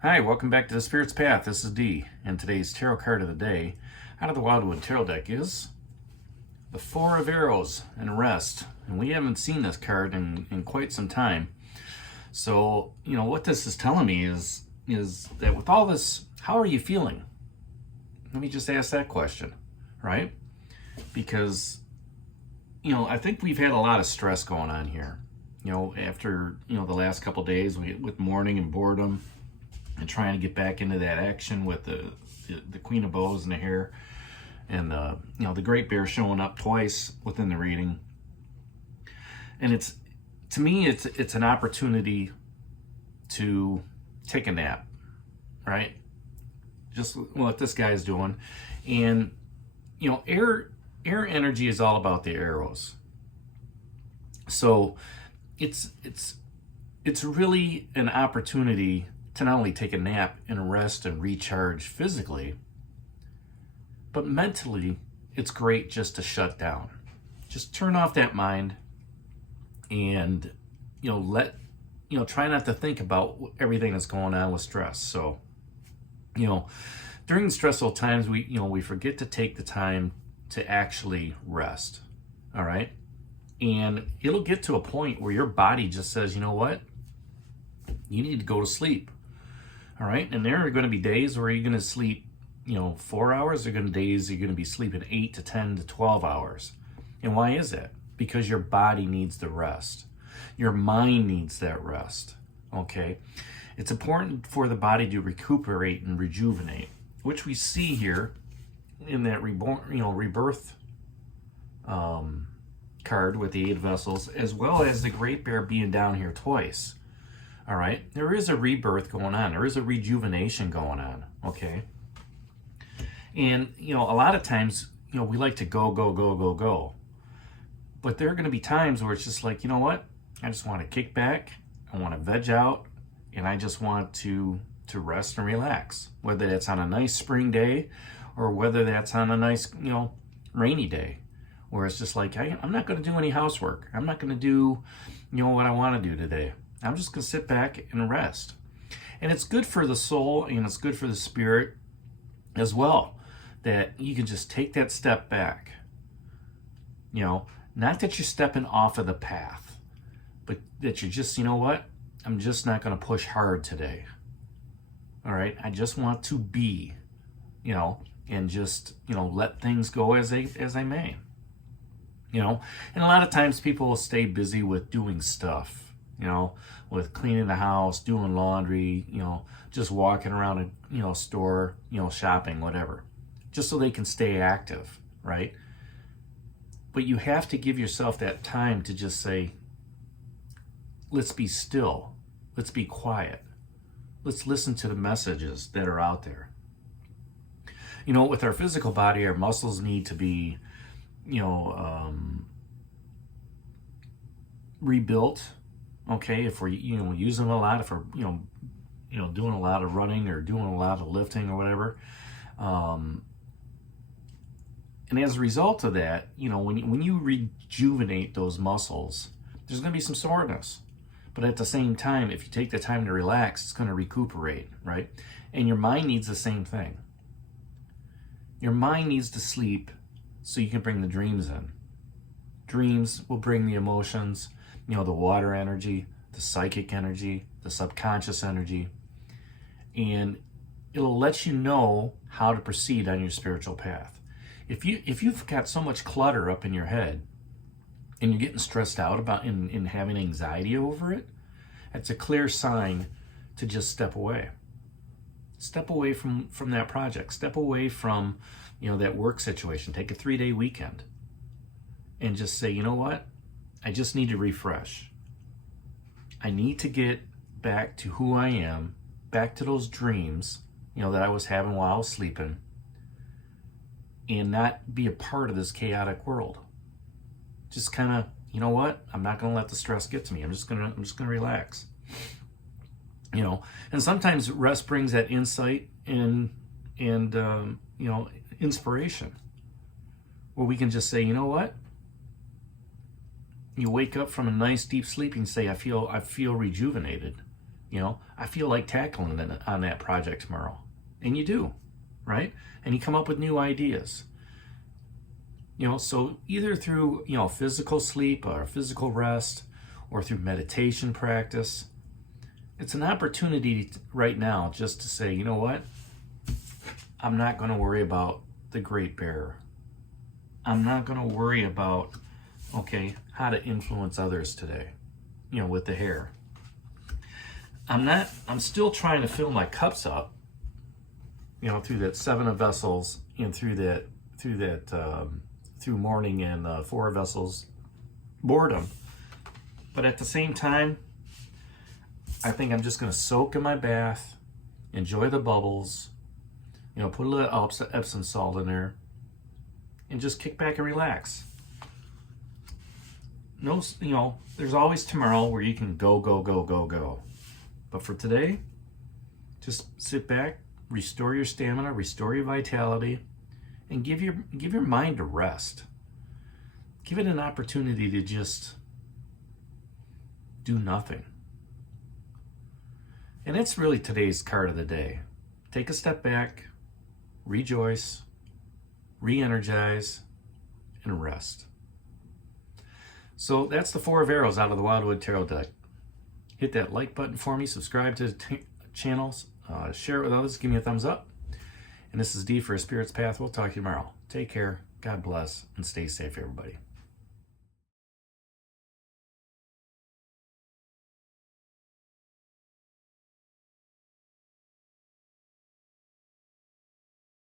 Hi, welcome back to the Spirit's Path. This is Dee, and today's tarot card of the day out of the Wildwood Tarot deck is the Four of Arrows and Rest. And we haven't seen this card in quite some time. So, what this is telling me is that with all this, how are you feeling? Let me just ask that question, right? Because, I think we've had a lot of stress going on here. After, the last couple days with mourning and boredom, and trying to get back into that action with the Queen of Bows and the Hare, and the Great Bear showing up twice within the reading. And to me it's an opportunity to take a nap, right? Just what this guy's doing. And air energy is all about the arrows. So it's really an opportunity to not only take a nap and rest and recharge physically, but mentally, it's great just to shut down. Just turn off that mind and, try not to think about everything that's going on with stress. So, during stressful times, we forget to take the time to actually rest. All right. And it'll get to a point where your body just says, you know what? You need to go to sleep. All right. And there are going to be days where you're going to sleep, 4 hours. There are going to be days you're going to be sleeping 8 to 10 to 12 hours. And why is that? Because your body needs the rest. Your mind needs that rest. Okay. It's important for the body to recuperate and rejuvenate, which we see here in that rebirth card with the 8 vessels, as well as the Great Bear being down here twice. All right, there is a rebirth going on. There is a rejuvenation going on, okay? And, a lot of times, we like to go. But there are going to be times where it's just like, you know what? I just want to kick back. I want to veg out. And I just want to rest and relax. Whether that's on a nice spring day or whether that's on a nice, rainy day. Where it's just like, I'm not going to do any housework. I'm not going to do, what I want to do today. I'm just going to sit back and rest. And it's good for the soul and it's good for the spirit as well, that you can just take that step back. Not that you're stepping off of the path, but that you're just, I'm just not going to push hard today. All right. I just want to be, and just, let things go as they may. And a lot of times people will stay busy with doing stuff. With cleaning the house, doing laundry, just walking around a, store, shopping, whatever, just so they can stay active, right? But you have to give yourself that time to just say, let's be still, let's be quiet, let's listen to the messages that are out there. With our physical body, our muscles need to be, rebuilt. Okay, if we're using them a lot, if we're doing a lot of running or doing a lot of lifting or whatever, and as a result of that, when you rejuvenate those muscles, there's going to be some soreness, but at the same time, if you take the time to relax, it's going to recuperate, right? And your mind needs the same thing. Your mind needs to sleep so you can bring the dreams in. Dreams will bring the emotions. The water energy, the psychic energy, the subconscious energy, and it'll let you know how to proceed on your spiritual path. If you've got so much clutter up in your head and you're getting stressed out about and having anxiety over it, it's a clear sign to just step away. Step away from that project. Step away from, that work situation. Take a 3-day weekend and just say, you know what? I just need to refresh. I need to get back to who I am, back to those dreams, that I was having while I was sleeping, and not be a part of this chaotic world. Just kind of, you know what? I'm not going to let the stress get to me. I'm just going to relax. And sometimes rest brings that insight and inspiration, where we can just say, you know what? You wake up from a nice deep sleep and say, I feel rejuvenated. You know, I feel like tackling on that project tomorrow. And you do, right? And you come up with new ideas. You know, so either through, you know, physical sleep or physical rest or through meditation practice, it's an opportunity right now just to say, you know what? I'm not going to worry about the Great Bear. I'm not going to worry about, okay, how to influence others today, you know, with the hair. I'm still trying to fill my cups up, you know, through that 7 of vessels and through mourning and 4 vessels boredom. But at the same time, I think I'm just going to soak in my bath, enjoy the bubbles, you know, put a little Epsom salt in there, and just kick back and relax. No, you know, there's always tomorrow where you can go, go, go, go, go. But for today, just sit back, restore your stamina, restore your vitality, and give your mind a rest. Give it an opportunity to just do nothing. And that's really today's card of the day. Take a step back, rejoice, re-energize, and rest. So that's the 4 of Arrows out of the Wildwood Tarot deck. Hit that like button for me, subscribe to the channels, share it with others, give me a thumbs up. And this is D for A Spirit's Path. We'll talk to you tomorrow. Take care, God bless, and stay safe, everybody.